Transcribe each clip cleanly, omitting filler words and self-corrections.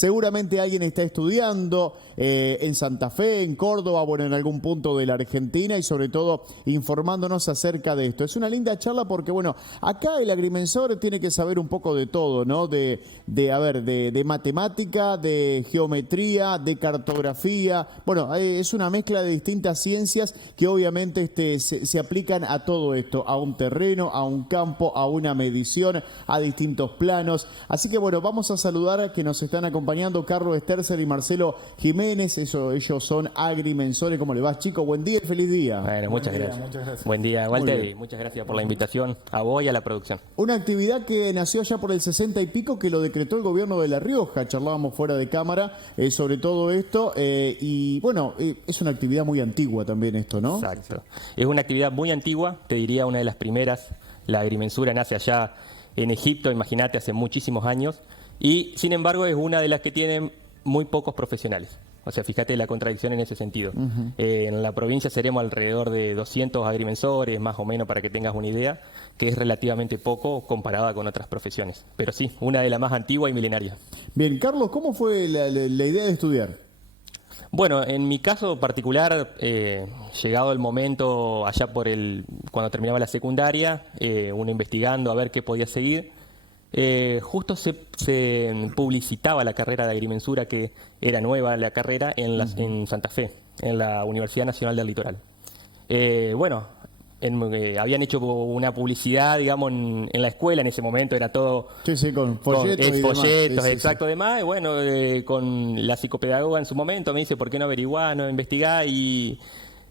seguramente alguien está estudiando en Santa Fe, en Córdoba, bueno, en algún punto de la Argentina y sobre todo informándonos acerca de esto. Es una linda charla porque, bueno, acá el agrimensor tiene que saber un poco de todo, ¿no? De matemática, de geometría, de cartografía. Bueno, es una mezcla de distintas ciencias que obviamente se aplican a todo esto, a un terreno, a un campo, a una medición, a distintos planos. Así que bueno, vamos a saludar a que nos están acompañando Carlos Sterzer y Marcelo Jiménez. Ellos son agrimensores. ¿Cómo le va, chicos? Buen día y feliz día. Bueno, muchas gracias. Buen día, Walter, y muchas gracias por la invitación a vos y a la producción. Una actividad que nació ya por el 60 y pico, que lo decretó el gobierno de La Rioja. Charlábamos fuera de cámara sobre todo esto y bueno, es una actividad muy antigua también esto, ¿no? Exacto. Es una actividad muy antigua, te diría una de las primeras. La agrimensura nace allá en Egipto, imagínate, hace muchísimos años, y sin embargo es una de las que tienen muy pocos profesionales. O sea, fíjate la contradicción en ese sentido. En la provincia seremos alrededor de 200 agrimensores, más o menos, para que tengas una idea, que es relativamente poco comparada con otras profesiones. Pero sí, una de las más antiguas y milenarias. Bien, Carlos, ¿cómo fue la idea de estudiar? Bueno, en mi caso particular, llegado el momento, allá cuando terminaba la secundaria, uno investigando a ver qué podía seguir, justo se publicitaba la carrera de agrimensura, que era nueva la carrera, en Santa Fe, en la Universidad Nacional del Litoral. Bueno, habían hecho una publicidad, digamos, en la escuela, en ese momento era todo... Sí, con folletos y folletos, demás. exacto, demás. Y bueno, con la psicopedagoga en su momento me dice, ¿por qué no averiguar, no investigar? Y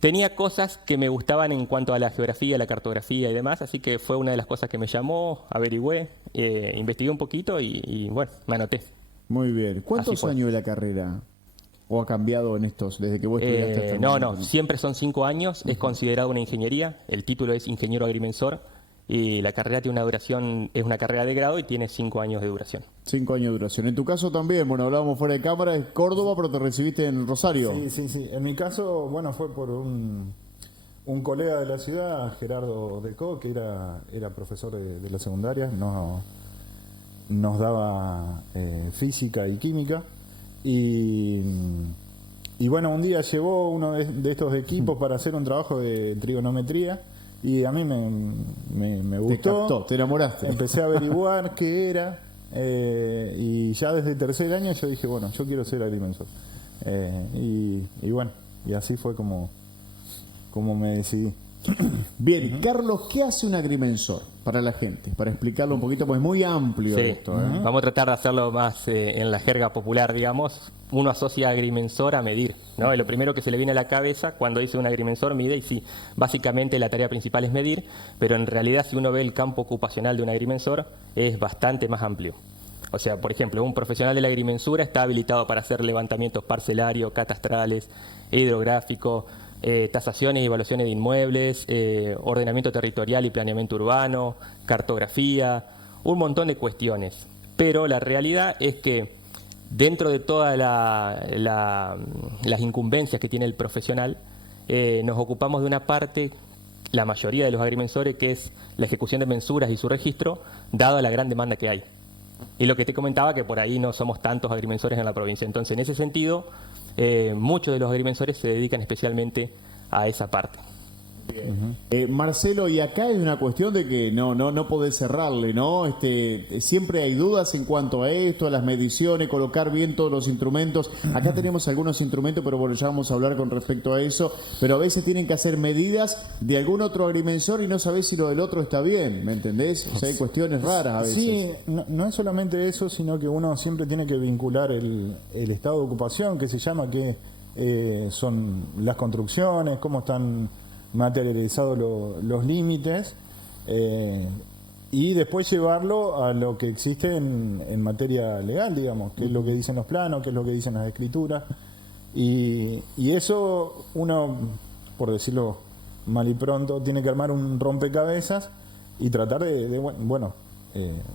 tenía cosas que me gustaban en cuanto a la geografía, la cartografía y demás, así que fue una de las cosas que me llamó, averigüé, investigué un poquito y bueno, me anoté. Muy bien. ¿Cuántos años de la carrera? ¿O ha cambiado en estos, desde que vos estudiaste hasta el momento? No, siempre son 5 años, es considerado una ingeniería, el título es ingeniero agrimensor y la carrera tiene una duración, es una carrera de grado y tiene 5 años de duración. 5 años de duración. En tu caso también, bueno, hablábamos fuera de cámara, es Córdoba, pero te recibiste en Rosario. Sí. En mi caso, bueno, fue por un colega de la ciudad, Gerardo Decó, que era profesor de la secundaria, nos daba física y química. Y bueno, un día llevó uno de estos equipos para hacer un trabajo de trigonometría y a mí me gustó. Te captó, te enamoraste. Empecé a averiguar qué era y ya desde el tercer año yo dije, bueno, yo quiero ser agrimensor. Y bueno, y así fue como me decidí. Bien, Carlos, ¿qué hace un agrimensor para la gente? Para explicarlo un poquito, pues es muy amplio esto. Vamos a tratar de hacerlo más en la jerga popular, digamos. Uno asocia agrimensor a medir, ¿no? Lo primero que se le viene a la cabeza cuando dice un agrimensor mide, y sí, básicamente la tarea principal es medir, pero en realidad si uno ve el campo ocupacional de un agrimensor es bastante más amplio. O sea, por ejemplo, un profesional de la agrimensura está habilitado para hacer levantamientos parcelarios, catastrales, hidrográficos, tasaciones y evaluaciones de inmuebles, ordenamiento territorial y planeamiento urbano, cartografía, un montón de cuestiones. Pero la realidad es que dentro de todas las incumbencias que tiene el profesional, nos ocupamos de una parte, la mayoría de los agrimensores, que es la ejecución de mensuras y su registro, dado la gran demanda que hay. Y lo que te comentaba, que por ahí no somos tantos agrimensores en la provincia. Entonces, en ese sentido, muchos de los agrimensores se dedican especialmente a esa parte. Marcelo, y acá hay una cuestión de que no podés cerrarle, ¿no? Siempre hay dudas en cuanto a esto, a las mediciones, colocar bien todos los instrumentos. Acá tenemos algunos instrumentos, pero bueno, ya vamos a hablar con respecto a eso. Pero a veces tienen que hacer medidas de algún otro agrimensor y no sabés si lo del otro está bien, ¿me entendés? O sea, hay cuestiones raras a veces. Sí, no es solamente eso, sino que uno siempre tiene que vincular el estado de ocupación, que se llama, que son las construcciones, cómo están materializados los límites, y después llevarlo a lo que existe en materia legal, digamos, qué es lo que dicen los planos, qué es lo que dicen las escrituras, y eso uno, por decirlo mal y pronto, tiene que armar un rompecabezas y tratar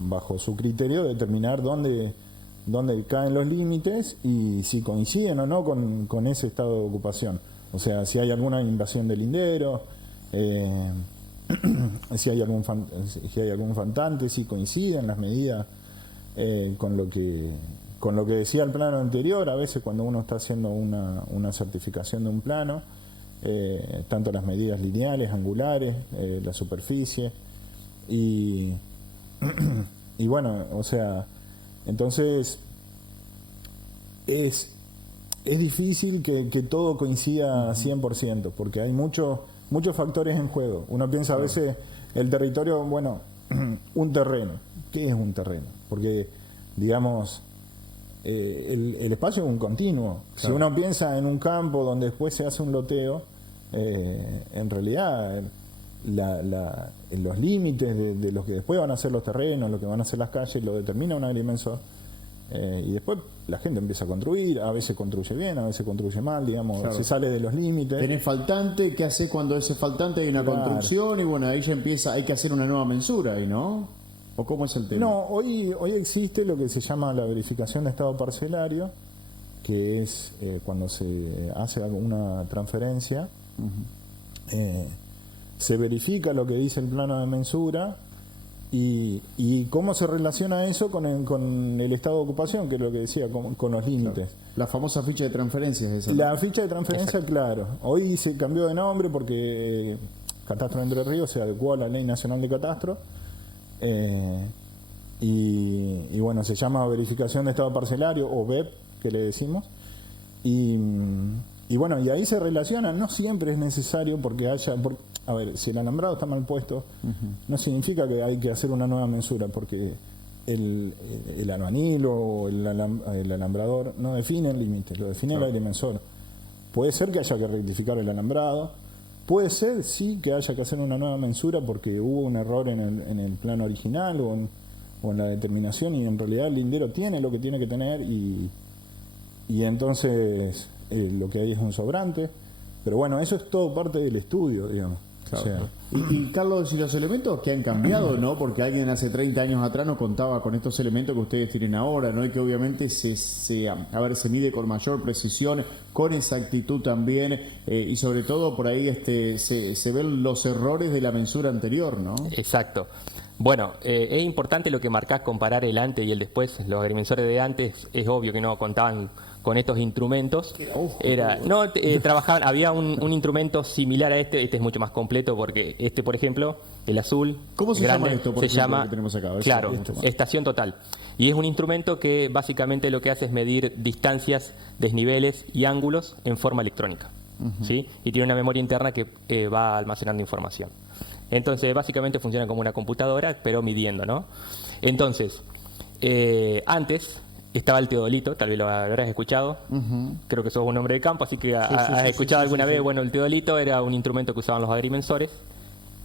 bajo su criterio, determinar dónde caen los límites y si coinciden o no con ese estado de ocupación. O sea, si hay alguna invasión de lindero, si hay algún faltante, si coinciden las medidas con lo que con lo que decía el plano anterior, a veces cuando uno está haciendo una certificación de un plano, tanto las medidas lineales, angulares, la superficie, y bueno, o sea, entonces es difícil que todo coincida 100%, porque hay muchos factores en juego. Uno piensa a veces el territorio, bueno, un terreno. ¿Qué es un terreno? Porque, digamos, el espacio es un continuo. Claro. Si uno piensa en un campo donde después se hace un loteo, en realidad los límites de los que después van a ser los terrenos, lo que van a ser las calles, lo determina un agrimensor. Y después la gente empieza a construir, a veces construye bien, a veces construye mal, digamos, claro. Se sale de los límites. Tenés faltante, ¿qué haces cuando ese faltante hay una construcción? Y bueno, ahí ya empieza, hay que hacer una nueva mensura, ¿y no? ¿O cómo es el tema? No, hoy existe lo que se llama la verificación de estado parcelario, que es cuando se hace una transferencia, se verifica lo que dice el plano de mensura. Y cómo se relaciona eso con el estado de ocupación, que es lo que decía, con los límites. Claro. La famosa ficha de transferencias esa. La ficha de transferencia, exacto. Claro. Hoy se cambió de nombre porque Catastro de Entre Ríos se adecuó a la Ley Nacional de Catastro. Y bueno, se llama verificación de estado parcelario, o VEP, que le decimos. Y bueno, y ahí se relaciona. No siempre es necesario porque haya... A ver, si el alambrado está mal puesto, no significa que hay que hacer una nueva mensura, porque el albañil o el alambrador no define el límite, lo define el agrimensor. Puede ser que haya que rectificar el alambrado, puede ser sí que haya que hacer una nueva mensura porque hubo un error en el plano original o en la determinación, y en realidad el lindero tiene lo que tiene que tener, y entonces lo que hay es un sobrante. Pero bueno, eso es todo parte del estudio, digamos. Claro. O sea, y Carlos, y los elementos que han cambiado, ¿no? Porque alguien hace 30 años atrás no contaba con estos elementos que ustedes tienen ahora, ¿no? Y que obviamente se mide con mayor precisión, con exactitud también, y sobre todo por ahí se ven los errores de la mensura anterior, ¿no? Exacto. Bueno, es importante lo que marcás, comparar el antes y el después. Los agrimensores de antes es obvio que no contaban con estos instrumentos. Trabajaban, había un instrumento similar a este es mucho más completo, porque por ejemplo, el azul. ¿Cómo se grande, llama esto? Por se ejemplo, llama, que tenemos acá. claro, estación total. Y es un instrumento que básicamente lo que hace es medir distancias, desniveles y ángulos en forma electrónica. ¿Sí? Y tiene una memoria interna que va almacenando información. Entonces, básicamente funciona como una computadora, pero midiendo, ¿no? Entonces, antes estaba el teodolito, tal vez lo habrás escuchado. Creo que sos un hombre de campo, así que has escuchado alguna vez. Bueno, el teodolito era un instrumento que usaban los agrimensores,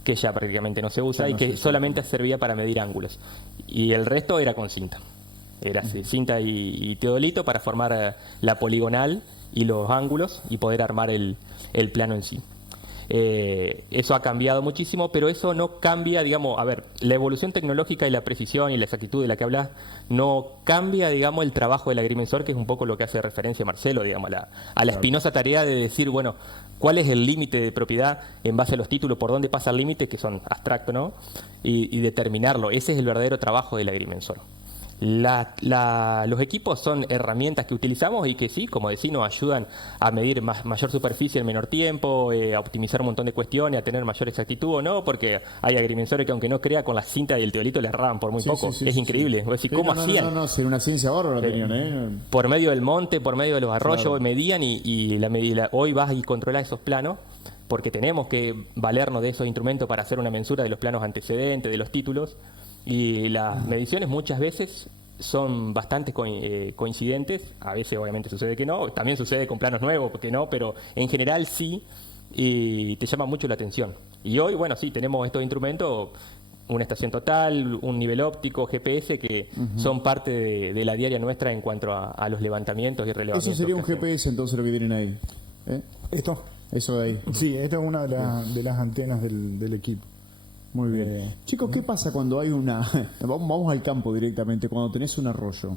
que ya prácticamente no se usa, y que solamente servía para medir ángulos. Y el resto era con cinta. Era cinta y teodolito para formar la poligonal y los ángulos y poder armar el plano en sí. Eso ha cambiado muchísimo, pero eso no cambia, digamos, a ver, la evolución tecnológica y la precisión y la exactitud de la que hablas no cambia, digamos, el trabajo del agrimensor, que es un poco lo que hace referencia Marcelo, digamos, a la espinosa tarea de decir, bueno, cuál es el límite de propiedad en base a los títulos, por dónde pasa el límite, que son abstractos, ¿no? Y determinarlo. Ese es el verdadero trabajo del agrimensor. Los equipos son herramientas que utilizamos y que sí, como decís, nos ayudan a medir mayor superficie en menor tiempo, a optimizar un montón de cuestiones, a tener mayor exactitud o no, porque hay agrimensores que, aunque no crea, con la cinta y el teodolito le erraban por muy poco. Es increíble. ¿Cómo hacían? No, era una ciencia bárbara tenían, ¿eh? Por medio del monte, por medio de los arroyos, medían y hoy vas y controlas esos planos, porque tenemos que valernos de esos instrumentos para hacer una mensura de los planos antecedentes, de los títulos. Y las mediciones muchas veces son bastante coincidentes, a veces obviamente sucede que no, también sucede con planos nuevos, porque no, pero en general sí, y te llama mucho la atención. Y hoy, bueno, sí, tenemos estos instrumentos, una estación total, un nivel óptico, GPS, que son parte de la diaria nuestra en cuanto a los levantamientos y relevamientos. Eso sería un GPS entonces lo que tienen ahí. ¿Esto? Eso de ahí. Sí, esta es una de las antenas del equipo. Muy bien. Chicos, ¿qué pasa cuando hay una... Vamos al campo directamente, cuando tenés un arroyo?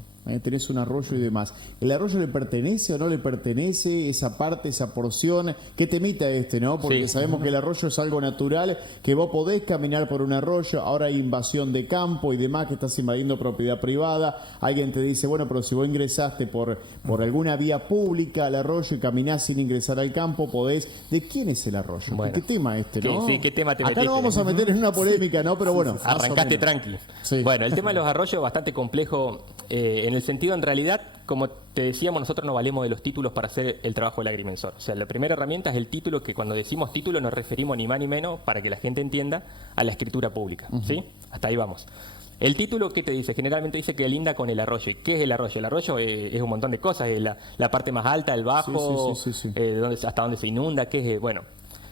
tenés un arroyo y demás. ¿El arroyo le pertenece o no le pertenece esa parte, esa porción? ¿Qué temita no? Porque sabemos que el arroyo es algo natural, que vos podés caminar por un arroyo, ahora hay invasión de campo y demás, que estás invadiendo propiedad privada. Alguien te dice, bueno, pero si vos ingresaste por alguna vía pública al arroyo y caminás sin ingresar al campo, podés... ¿De quién es el arroyo? Bueno. ¿Qué tema no? Sí, ¿qué tema te Acá metiste? no vamos a meter en una polémica, ¿no? Pero bueno, Arrancaste tranqui. Sí. Bueno, el tema de los arroyos es bastante complejo en el sentido, en realidad, como te decíamos, nosotros no valemos de los títulos para hacer el trabajo del agrimensor. O sea, la primera herramienta es el título, que cuando decimos título nos referimos ni más ni menos, para que la gente entienda, a la escritura pública. ¿Sí? Hasta ahí vamos. El título, ¿qué te dice? Generalmente dice que linda con el arroyo. ¿Y qué es el arroyo? El arroyo es un montón de cosas. Es la parte más alta, el bajo, Sí. hasta donde se inunda. ¿Qué es? Bueno,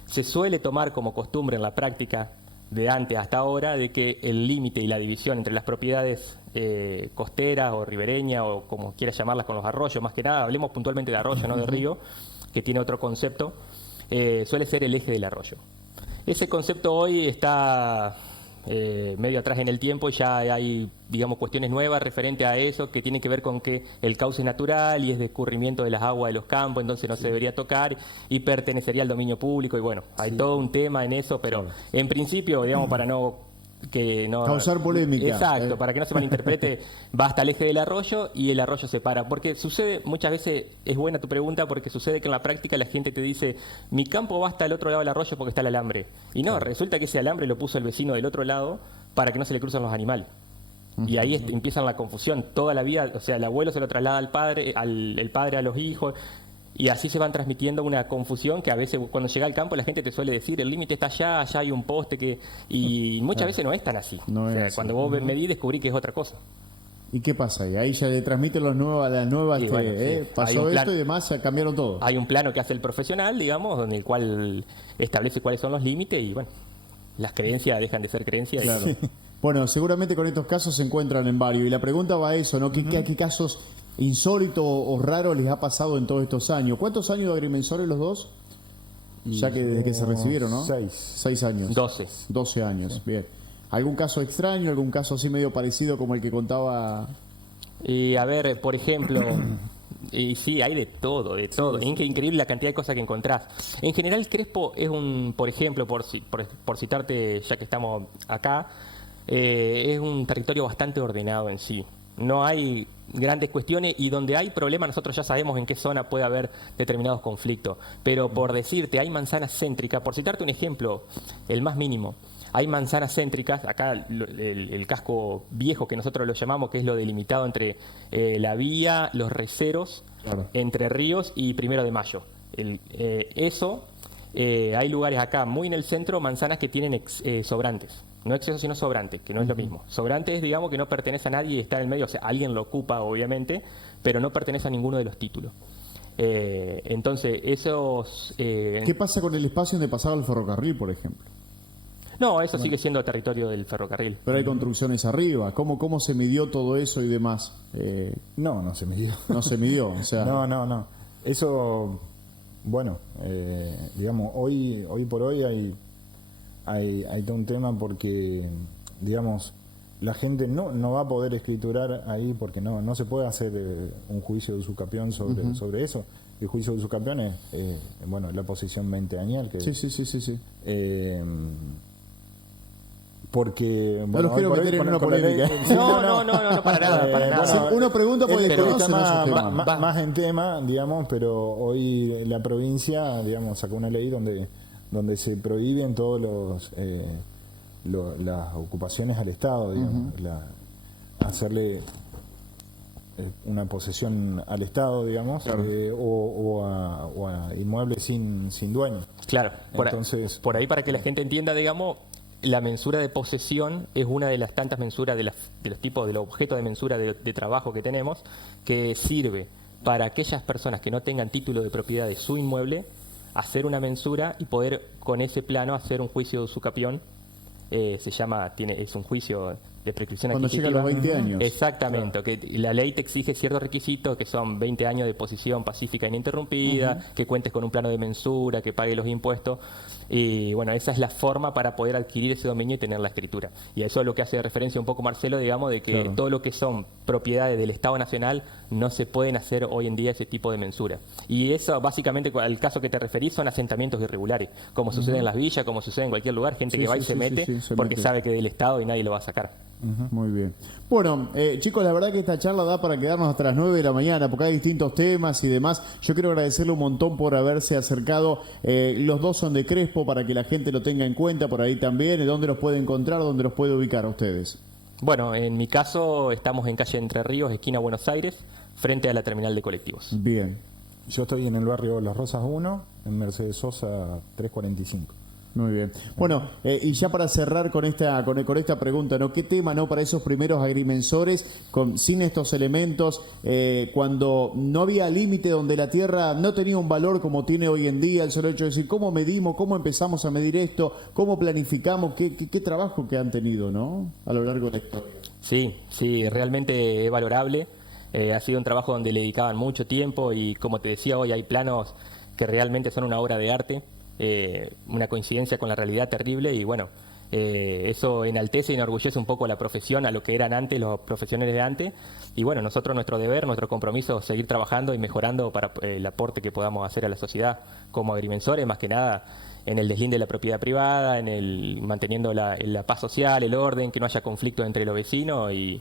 se suele tomar como costumbre en la práctica de antes hasta ahora de que el límite y la división entre las propiedades costeras o ribereñas o como quieras llamarlas con los arroyos, más que nada, hablemos puntualmente de arroyo, no de río, que tiene otro concepto, suele ser el eje del arroyo. Ese concepto hoy está medio atrás en el tiempo, ya hay, digamos, cuestiones nuevas referente a eso, que tienen que ver con que el cauce es natural y es de escurrimiento de las aguas de los campos, entonces no se debería tocar y pertenecería al dominio público, y bueno, hay todo un tema en eso, pero en principio, digamos, para no causar polémica. Exacto, para que no se malinterprete, va hasta el eje del arroyo y el arroyo se para. Porque sucede, muchas veces, es buena tu pregunta, porque sucede que en la práctica la gente te dice, mi campo va hasta el otro lado del arroyo porque está el alambre. Y no, resulta que ese alambre lo puso el vecino del otro lado para que no se le cruzan los animales. Y ahí empieza la confusión. Toda la vida, o sea, el abuelo se lo traslada al padre, el padre a los hijos. Y así se van transmitiendo una confusión que a veces cuando llega al campo la gente te suele decir, el límite está allá hay un poste y muchas veces no es tan así. No o sea, es cuando vos medís descubrí que es otra cosa. ¿Y qué pasa ahí? Ahí ya le transmiten a la nueva, Sí, bueno, sí. pasó esto y demás, ya cambiaron todo. Hay un plano que hace el profesional, digamos, en el cual establece cuáles son los límites y bueno, las creencias dejan de ser creencias. Claro. Bueno, seguramente con estos casos se encuentran en varios. Y la pregunta va a eso, ¿no? ¿Qué casos insólitos o raros les ha pasado en todos estos años? ¿Cuántos años de agrimensores los dos? Ya que desde que se recibieron, ¿no? 6 años. 12 años, bien. ¿Algún caso extraño, algún caso así medio parecido como el que contaba? A ver, por ejemplo, y sí, hay de todo, de todo. Es increíble la cantidad de cosas que encontrás. En general, Crespo es por ejemplo, por citarte, ya que estamos acá, es un territorio bastante ordenado en sí. No hay grandes cuestiones y donde hay problemas nosotros ya sabemos en qué zona puede haber determinados conflictos. Pero por decirte, hay manzanas céntricas, por citarte un ejemplo, el más mínimo, hay manzanas céntricas, acá el casco viejo que nosotros lo llamamos, que es lo delimitado entre la vía, los receros, Entre Ríos y 1 de Mayo. Hay lugares acá muy en el centro, manzanas que tienen sobrantes. No exceso, sino sobrante, que no es lo mismo. Sobrante es, digamos, que no pertenece a nadie y está en el medio. O sea, alguien lo ocupa, obviamente, pero no pertenece a ninguno de los títulos. Entonces, esos... ¿Qué pasa con el espacio donde pasaba el ferrocarril, por ejemplo? No, eso sigue siendo territorio del ferrocarril. Pero hay construcciones arriba. ¿Cómo se midió todo eso y demás? No se midió. No se midió, o sea... No. Eso, bueno, digamos, hoy por hoy hay todo un tema porque, digamos, la gente no va a poder escriturar ahí porque no se puede hacer un juicio de usucapión sobre eso. El juicio de usucapión es, bueno, la posición veinteañal. Que, Sí. Porque... No los quiero meter en una polémica. No, para nada. Bueno, uno pregunta porque conoce más en tema, digamos, pero hoy la provincia, digamos, sacó una ley donde se prohíben todos las ocupaciones al Estado, digamos, hacerle una posesión al Estado, digamos, o a inmuebles sin dueño. Claro, entonces por ahí para que la gente entienda, digamos, la mensura de posesión es una de las tantas mensuras de los tipos, de los objetos de mensura de trabajo que tenemos, que sirve para aquellas personas que no tengan título de propiedad de su inmueble, hacer una mensura y poder con ese plano hacer un juicio de usucapión. Es un juicio de prescripción Cuando llega a los adquisitiva. 20 años. Exactamente, que la ley te exige ciertos requisitos que son 20 años de posición pacífica e ininterrumpida, que cuentes con un plano de mensura, que pague los impuestos. Y bueno, esa es la forma para poder adquirir ese dominio y tener la escritura. Y eso es lo que hace referencia un poco Marcelo, digamos, de que todo lo que son propiedades del Estado Nacional no se pueden hacer hoy en día ese tipo de mensura. Y eso básicamente, al caso que te referís, son asentamientos irregulares, como sucede en las villas, como sucede en cualquier lugar, gente que va y se mete porque sabe que del Estado y nadie lo va a sacar. Muy bien. Bueno, chicos, la verdad que esta charla da para quedarnos hasta las 9 de la mañana, porque hay distintos temas y demás. Yo quiero agradecerle un montón por haberse acercado. Los dos son de Crespo, para que la gente lo tenga en cuenta por ahí también. ¿Dónde los puede encontrar? ¿Dónde los puede ubicar a ustedes? Bueno, en mi caso estamos en calle Entre Ríos, esquina Buenos Aires, frente a la terminal de colectivos. Bien. Yo estoy en el barrio Las Rosas 1, en Mercedes Sosa 345. Muy bien. Bueno, y ya para cerrar con esta pregunta, ¿no? ¿Qué tema, no, para esos primeros agrimensores sin estos elementos, cuando no había límite, donde la tierra no tenía un valor como tiene hoy en día, el solo hecho de decir cómo medimos, cómo empezamos a medir esto, cómo planificamos, qué trabajo que han tenido, ¿no? A lo largo de la historia. Sí, realmente es valorable. Ha sido un trabajo donde le dedicaban mucho tiempo y, como te decía, hoy hay planos que realmente son una obra de arte. Una coincidencia con la realidad terrible y bueno, eso enaltece y enorgullece un poco a la profesión, a lo que eran antes los profesionales de antes, y bueno, nosotros nuestro deber, nuestro compromiso, seguir trabajando y mejorando para el aporte que podamos hacer a la sociedad como agrimensores, más que nada en el deslinde de la propiedad privada, en el manteniendo la paz social, el orden, que no haya conflicto entre los vecinos y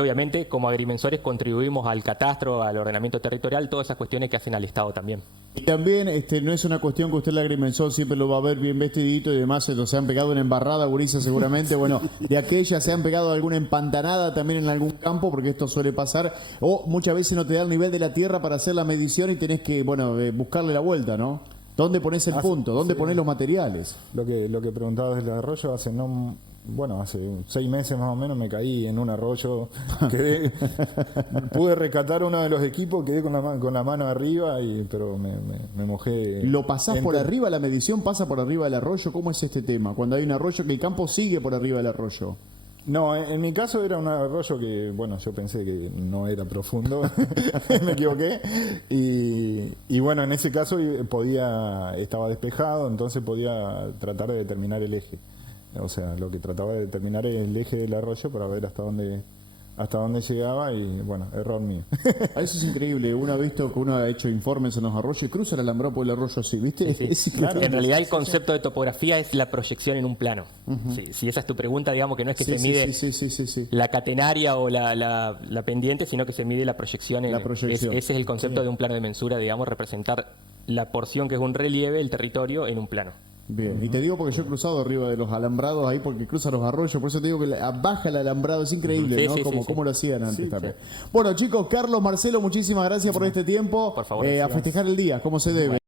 obviamente como agrimensores contribuimos al catastro, al ordenamiento territorial, todas esas cuestiones que hacen al Estado también. Y también no es una cuestión que usted, el agrimensor, siempre lo va a ver bien vestidito y demás. Se han pegado una embarrada, gurisa, seguramente. Bueno, de aquella se han pegado alguna empantanada también en algún campo, porque esto suele pasar. O muchas veces no te da el nivel de la tierra para hacer la medición y tenés que, buscarle la vuelta, ¿no? ¿Dónde pones el punto? ¿Dónde pones los materiales? Lo que preguntabas del arroyo, hace 6 meses más o menos me caí en un arroyo, pude rescatar uno de los equipos, quedé con la mano arriba, pero me mojé. ¿Lo pasás por arriba, la medición pasa por arriba del arroyo? ¿Cómo es este tema? Cuando hay un arroyo, que el campo sigue por arriba del arroyo. No, en mi caso era un arroyo que, yo pensé que no era profundo, me equivoqué, y bueno, en ese caso estaba despejado, entonces podía tratar de determinar el eje. O sea, lo que trataba de determinar es el eje del arroyo para ver hasta dónde llegaba y, error mío. Eso es increíble. Uno ha visto que uno ha hecho informes en los arroyos y cruza el alambrado por el arroyo así, ¿viste? Sí. Claro. En realidad el concepto de topografía es la proyección en un plano. Si esa es tu pregunta, digamos que no es que se mide la catenaria o la pendiente, sino que se mide la proyección. Ese es el concepto de un plano de mensura, digamos, representar la porción que es un relieve, el territorio, en un plano. Bien, y te digo porque yo he cruzado arriba de los alambrados ahí, porque cruza los arroyos, por eso te digo que baja el alambrado, es increíble, ¿no? Como lo hacían antes también. Bueno, chicos, Carlos, Marcelo, muchísimas gracias por este tiempo. Por favor, a festejar el día, como se debe.